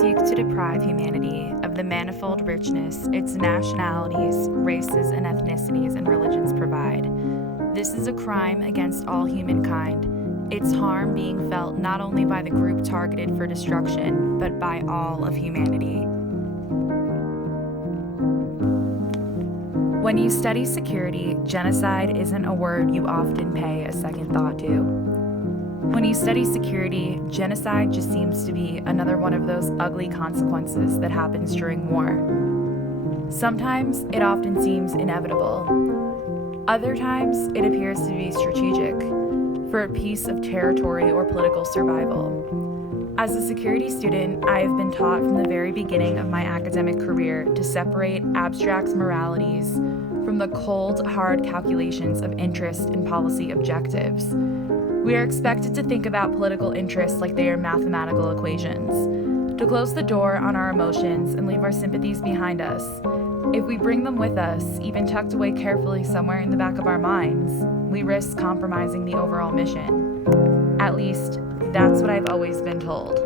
seek to deprive humanity of the manifold richness its nationalities, races, and ethnicities and religions provide. This is a crime against all humankind, its harm being felt not only by the group targeted for destruction, but by all of humanity. When you study security, genocide isn't a word you often pay a second thought to. When you study security, genocide just seems to be another one of those ugly consequences that happens during war. Sometimes it often seems inevitable. Other times it appears to be strategic, for a piece of territory or political survival. As a security student, I have been taught from the very beginning of my academic career to separate abstract moralities from the cold, hard calculations of interest and policy objectives. We are expected to think about political interests like they are mathematical equations, to close the door on our emotions and leave our sympathies behind us. If we bring them with us, even tucked away carefully somewhere in the back of our minds, we risk compromising the overall mission. At least, that's what I've always been told.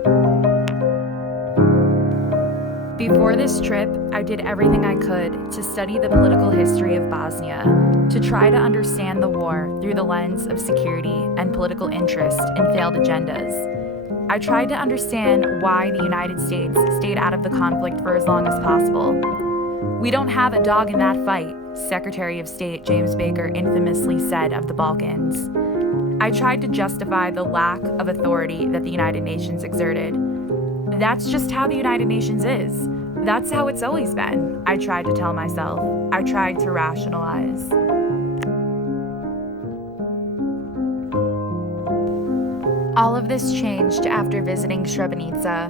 Before this trip, I did everything I could to study the political history of Bosnia, to try to understand the war through the lens of security and political interest and failed agendas. I tried to understand why the United States stayed out of the conflict for as long as possible. "We don't have a dog in that fight," Secretary of State James Baker infamously said of the Balkans. I tried to justify the lack of authority that the United Nations exerted. That's just how the United Nations is. That's how it's always been, I tried to tell myself. I tried to rationalize. All of this changed after visiting Srebrenica.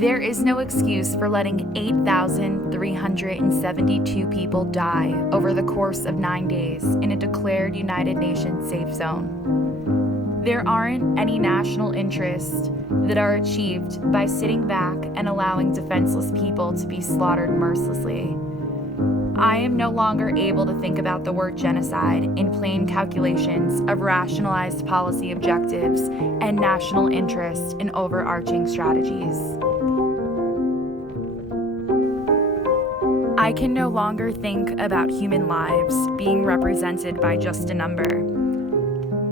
There is no excuse for letting 8,372 people die over the course of 9 days in a declared United Nations safe zone. There aren't any national interests that are achieved by sitting back and allowing defenseless people to be slaughtered mercilessly. I am no longer able to think about the word genocide in plain calculations of rationalized policy objectives and national interest in overarching strategies. I can no longer think about human lives being represented by just a number.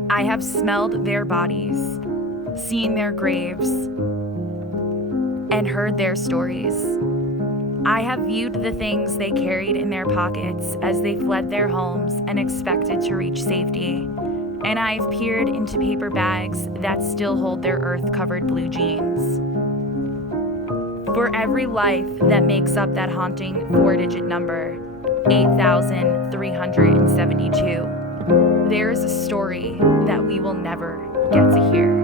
I have smelled their bodies, seen their graves, and heard their stories. I have viewed the things they carried in their pockets as they fled their homes and expected to reach safety, and I've peered into paper bags that still hold their earth-covered blue jeans. For every life that makes up that haunting 4-digit number, 8,372, there is a story that we will never get to hear.